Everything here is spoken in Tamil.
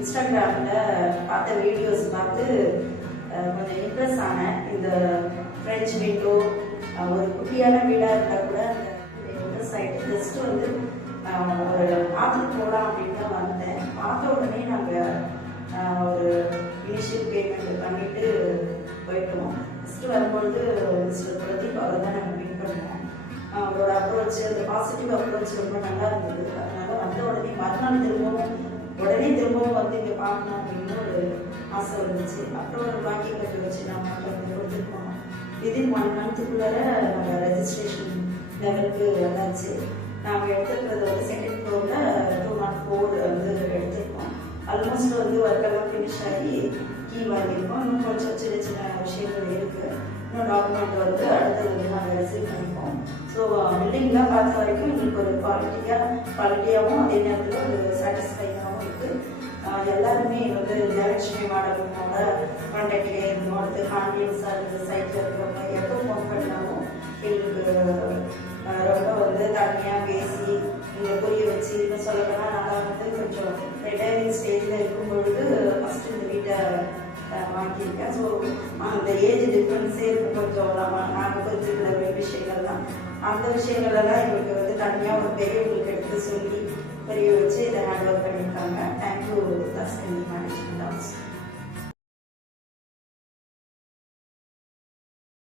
இன்ஸ்டாகிராமில் பார்த்த வீடியோஸ் பார்த்து கொஞ்சம் இம்ப்ரெஸ் ஆனேன். இந்த ஃப்ரெஞ்ச் விண்டோ ஒரு குட்டியான வீடாக இருந்தால் கூட அந்த இம்ப்ரெஸ் ஆகிட்டு ஜஸ்ட்டு வந்து ஒரு பார்த்துட்டு போகலாம் அப்படின்னு தான் வந்தேன். பார்த்த உடனே நாங்கள் ஒரு இனிஷியல் பேமெண்ட் பண்ணிட்டு போயிட்டோம். ஃபஸ்ட்டு வரும்பொழுது மிஸ்டர் பிரதீப் அவர் தான் நாங்கள் மீட் பண்ணுவோம். அவரோட அப்ரோச், அந்த பாசிட்டிவ் அப்ரோச் ரொம்ப நல்லா இருந்தது. அதனால வந்த உடனே மறுநாள் திரும்பவும் வந்து இங்கே பார்க்கணும் அப்படின்னு ஒரு ஆசை இருந்துச்சு. அப்புறம் ஒரு பாக்கி கட்டி வச்சு நாங்கள் வந்து கொடுத்துருக்கோம். விதின் 1 மந்த்துக்குள்ளார நம்ம ரெஜிஸ்ட்ரேஷன் லெவலுக்கு வந்தாச்சு. நாங்கள் எடுத்துருக்கிறது வந்து செகண்ட் ஃப்ளோரில் 204 வந்து எடுத்துருக்கோம். ஆல்மோஸ்ட் வந்து ஒர்க்கெல்லாம் ஃபினிஷ் ஆகி கீ வாங்கியிருக்கோம். இன்னும் கொஞ்சம் சின்ன சின்ன விஷயங்கள் இருக்குது. இன்னும் டாக்குமெண்ட் வந்து அடுத்தது வந்து நாங்கள் ரிசீவ் பண்ணிப்போம். ஸோ பில்டிங்லாம் பார்த்த வரைக்கும் எங்களுக்கு ஒரு குவாலிட்டியாகவும் அதே நேரத்தில் ஒரு சாட்டிஸ்ஃபைங்காகவும் இருக்குது. எல்லாருமே வந்து ஜெயலட்சுமி மேடமோட கான்டாக்ட்லேயே இருந்தோம். அடுத்து கான்ஃபிடன்ஸாக இருந்தது. சைட்டில் இருக்கிறவங்க எப்போ ஃபோன் பண்ணாலும் எங்களுக்கு ரொம்ப வந்து தனியாக பேசி இங்கே புரிய வச்சு இன்னும் சொல்லப்போனால் நான் வந்து கொஞ்சம் ரிட்டையரிங் ஸ்டேஜில் இருக்கும்பொழுது ஃபஸ்ட்டு இந்த வீட்டை வாங்கியிருக்கேன். ஸோ அந்த ஏஜ் டிஃப்ரென்ஸே இருக்கும். கொஞ்சம் நாங்கள் கொஞ்சம் விஷயங்கள் தான், அந்த விஷயங்களெல்லாம் எங்களுக்கு வந்து தனியாக ஒரு பெரியவங்களுக்கு எடுத்து சொல்லி புரிய வச்சு இதை ஹேண்ட் ஓவர் பண்ணியிருக்காங்க. Thank you Tuscany management office.